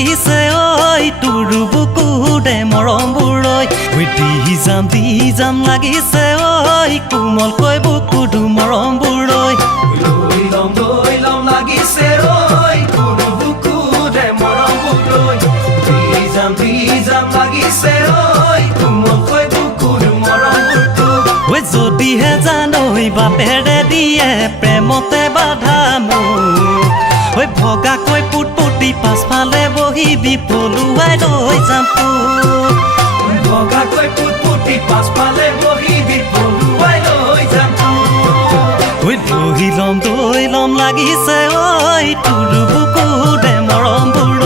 লাগিছে ঐ তোৰ বুকুৰে মৰমবোৰৈ দি যাম লাগিছে ঐ কোমলকৈ বুকুটো মৰমবোৰৈ লৈ লম লাগিছে ঐ তোৰ বুকুৰে মৰমবোৰৈ দি যাম লাগিছে ঐ কোমলকৈ বুকুৰ মৰমবোৰটো যদিহে জানৈ বাপেৰে দিয়ে প্ৰেমতে বাধা মোৰ ভগাকৈ পুটপুটি পাছফালে বহিবি পলুৱাই লৈ যাম ভগাকৈ পুটপুটি পাছফালে বহিবি পলুৱাই লৈ যাম লৈ লম লাগিছে ঐ তোৰ বুকুৰে মৰমবোৰৈ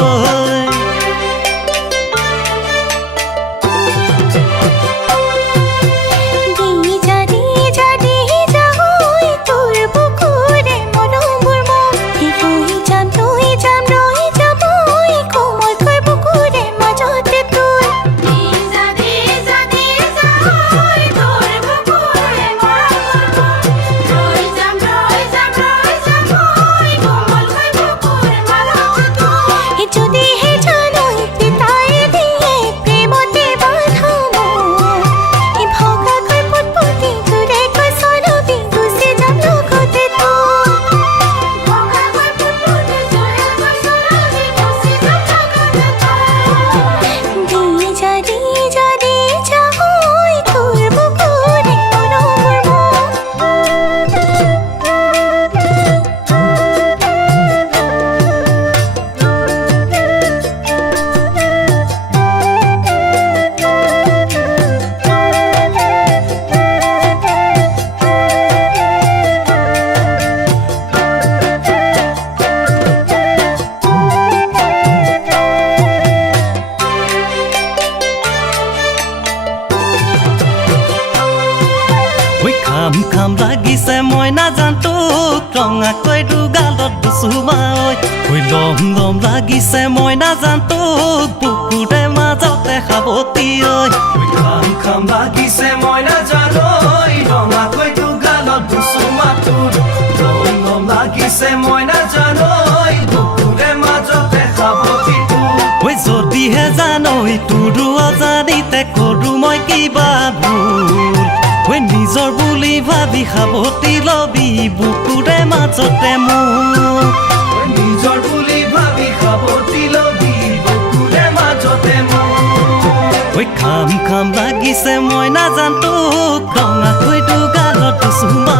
খাম লাগিছে মই নাজান তোক ৰঙাকৈ দুগালত দুচুমা ঐ লম লাগিছে মই নাজান তোক বুকুৰে মাজতে সাৱতি ঐ খাম লাগিছে মই নাজান ৰঙাকৈ দুগালত দুচুমা তোৰ লম লাগিছে মই নাজান বুকুৰে মাজতে সাৱতি তোৰ যদিহে জানৈ তোৰো অজানিতে কৰো মই কিবা ভুল নিজৰ বুলি ভাবি সাৱতি লবি বুকুৰে মাজতে মোৰ নিজৰ বুলি ভাবি সাৱতি লবি বুকুৰে মাজতে মোৰ খাম লাগিছে মই নাজান তোক ৰঙাকৈ দুগালত দুচুমা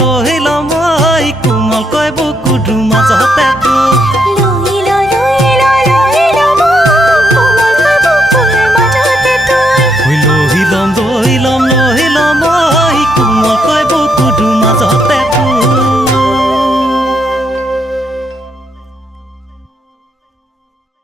লৈ লম ঐ কোমলকৈ বুকুটোৰ মাজতে লৈ লম ঐ কোমলকৈ বুকুটোৰ মাজতে